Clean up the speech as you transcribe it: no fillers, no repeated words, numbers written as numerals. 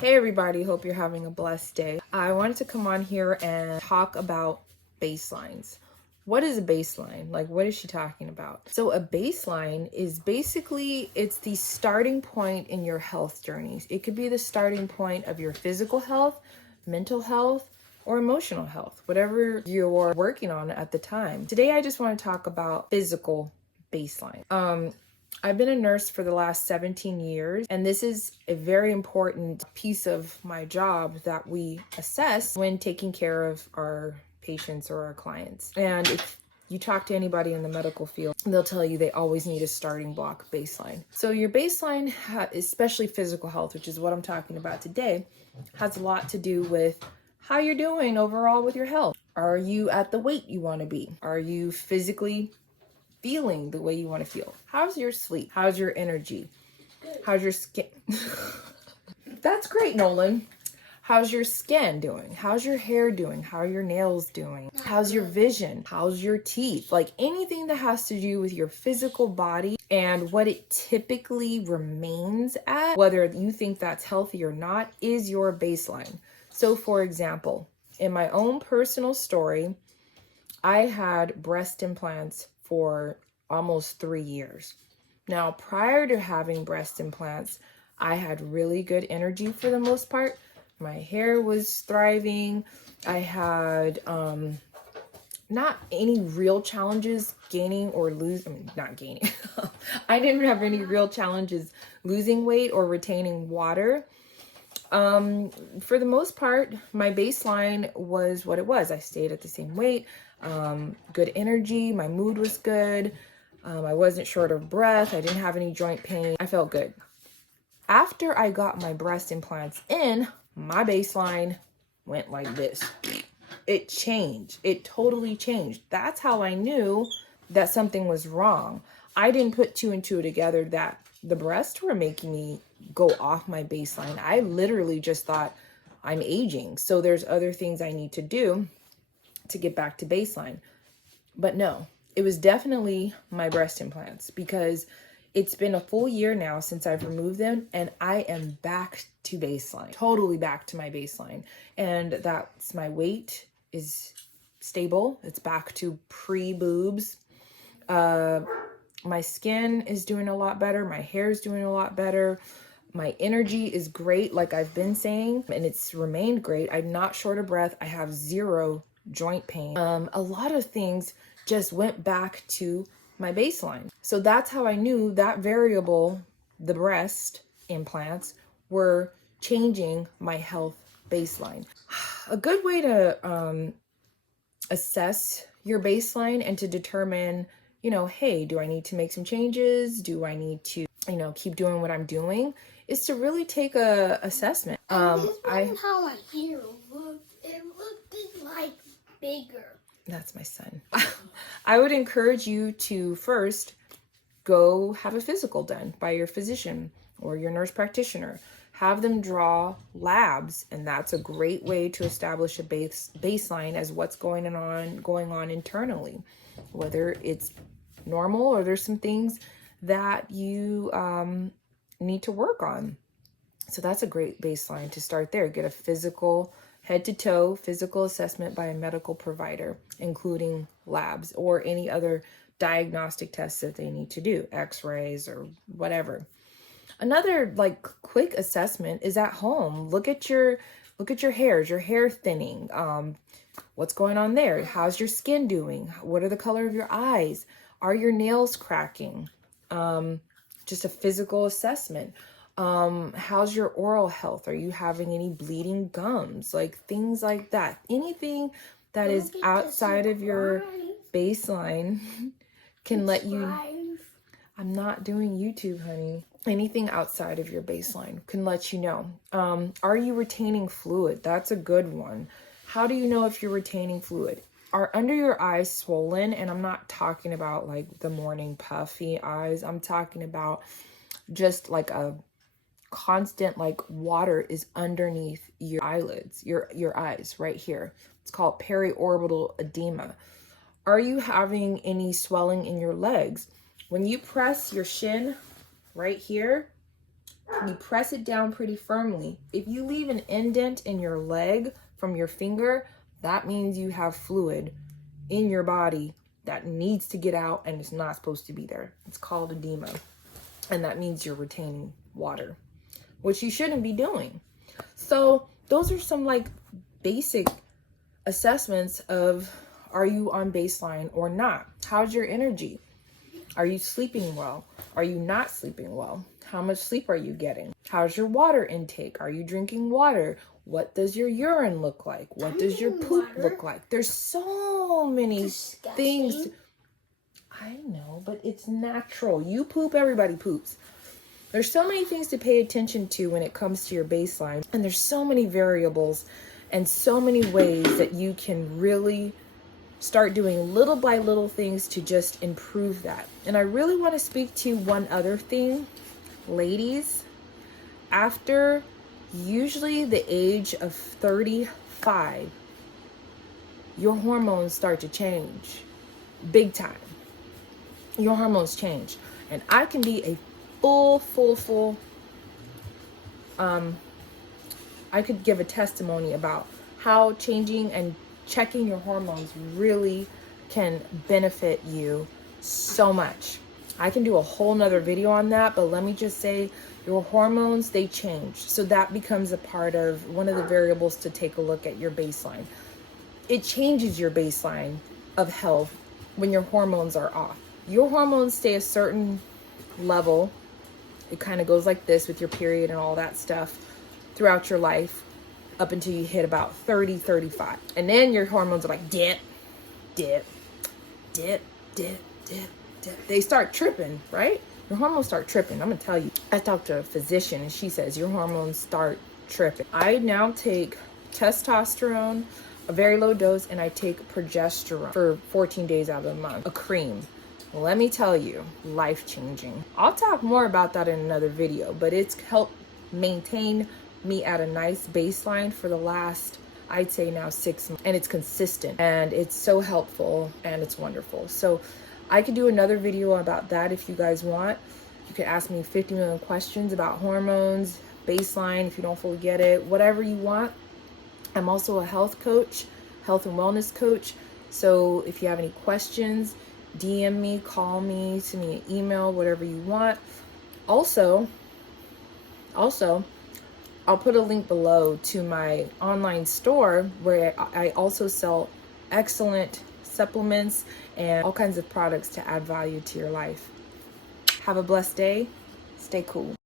Hey everybody, hope you're having a blessed day. I wanted to come on here and talk about baselines. What is a baseline? Like, what is she talking about? So a baseline is basically, it's the starting point in your health journeys. It could be the starting point of your physical health, mental health, or emotional health, whatever you're working on at the time. Today, I just want to talk about physical baseline. I've been a nurse for the last 17 years, and this is a very important piece of my job that we assess when taking care of our patients or our clients. And if you talk to anybody in the medical field, they'll tell you they always need a starting block baseline. So your baseline, especially physical health, which is what I'm talking about today, has a lot to do with how you're doing overall with your health. Are you at the weight you want to be? Are you physically feeling the way you want to feel? How's your sleep? How's your energy? How's your skin? That's great, Nolan. How's your skin doing? How's your hair doing? How are your nails doing? How's your vision? How's your teeth? Like anything that has to do with your physical body and what it typically remains at, whether you think that's healthy or not, is your baseline. So for example, in my own personal story, I had breast implants for almost 3 years. Now, prior to having breast implants, I had really good energy for the most part. My hair was thriving. I had not any real challenges gaining or losing, not gaining. I didn't have any real challenges losing weight or retaining water. For the most part, my baseline was what it was. I stayed at the same weight, good energy, my mood was good. I wasn't short of breath. I didn't have any joint pain. I felt good. After I got my breast implants in, my baseline went like this. It changed. It totally changed. That's how I knew that something was wrong. I didn't put two and two together that the breasts were making me go off my baseline. I literally just thought I'm aging, so there's other things I need to do to get back to baseline. But no, it was definitely my breast implants, because it's been a full year now since I've removed them and I am back to baseline, totally back to my baseline. And that's my weight is stable. It's back to pre-boobs. My skin is doing a lot better. My hair is doing a lot better. My energy is great, like I've been saying, and it's remained great. I'm not short of breath. I have zero joint pain. A lot of things just went back to my baseline. So that's how I knew that variable, the breast implants, were changing my health baseline. A good way to assess your baseline and to determine, hey, do I need to make some changes? Do I need to, keep doing what I'm doing? Is to really take a assessment. This wasn't how my hair looked. It looked like bigger. That's my son. I would encourage you to first go have a physical done by your physician or your nurse practitioner. Have them draw labs, and that's a great way to establish a baseline as what's going on internally, whether it's normal or there's some things that you need to work on. So that's a great baseline to start there. Get a physical, head to toe physical assessment by a medical provider, including labs or any other diagnostic tests that they need to do, x-rays or whatever. Another quick assessment is at home. Look at your hair. Is your hair thinning? What's going on there? How's your skin doing? What are the color of your eyes? Are your nails cracking? Just a physical assessment. How's your oral health? Are you having any bleeding gums? Things like that. Anything that is outside of your baseline can let you... I'm not doing YouTube, honey. Anything outside of your baseline can let you know. Are you retaining fluid? That's a good one. How do you know if you're retaining fluid? Are under your eyes swollen? And I'm not talking about the morning puffy eyes. I'm talking about just a constant water is underneath your eyelids, your eyes right here. It's called periorbital edema. Are you having any swelling in your legs? When you press your shin right here, You press it down pretty firmly. If you leave an indent in your leg from your finger, that means you have fluid in your body that needs to get out and it's not supposed to be there. It's called edema. And that means you're retaining water, which you shouldn't be doing. So those are some like basic assessments of, are you on baseline or not? How's your energy? Are you sleeping well? Are you not sleeping well? How much sleep are you getting? How's your water intake? Are you drinking water? What does your urine look like? What does your poop look like? There's so many things. I know, but it's natural. You poop, everybody poops. There's so many things to pay attention to when it comes to your baseline. And there's so many variables and so many ways that you can really start doing little by little things to just improve that. And I really want to speak to one other thing. Ladies, after usually the age of 35, your hormones start to change big time. Your hormones change. And I can be a I could give a testimony about how changing and checking your hormones really can benefit you so much. I can do a whole nother video on that, but let me just say your hormones, they change. So that becomes a part of one of the variables to take a look at your baseline. It changes your baseline of health when your hormones are off. Your hormones stay a certain level. It kind of goes like this with your period and all that stuff throughout your life up until you hit about 30, 35. And then your hormones are like dip, dip, dip, dip, dip, dip. They start tripping, right? Your hormones start tripping. I'm gonna tell you. I talked to a physician and she says your hormones start tripping. I now take testosterone, a very low dose, and I take progesterone for 14 days out of the month, a cream. Let me tell you, life-changing. I'll talk more about that in another video, but it's helped maintain me at a nice baseline for the last, I'd say now 6 months, and it's consistent and it's so helpful and it's wonderful. So I could do another video about that if you guys want. You could ask me 50 million questions about hormones, baseline, if you don't fully get it, whatever you want. I'm also a health coach, health and wellness coach. So if you have any questions, DM me, call me, send me an email, whatever you want. Also, I'll put a link below to my online store where I also sell excellent supplements and all kinds of products to add value to your life. Have a blessed day. Stay cool.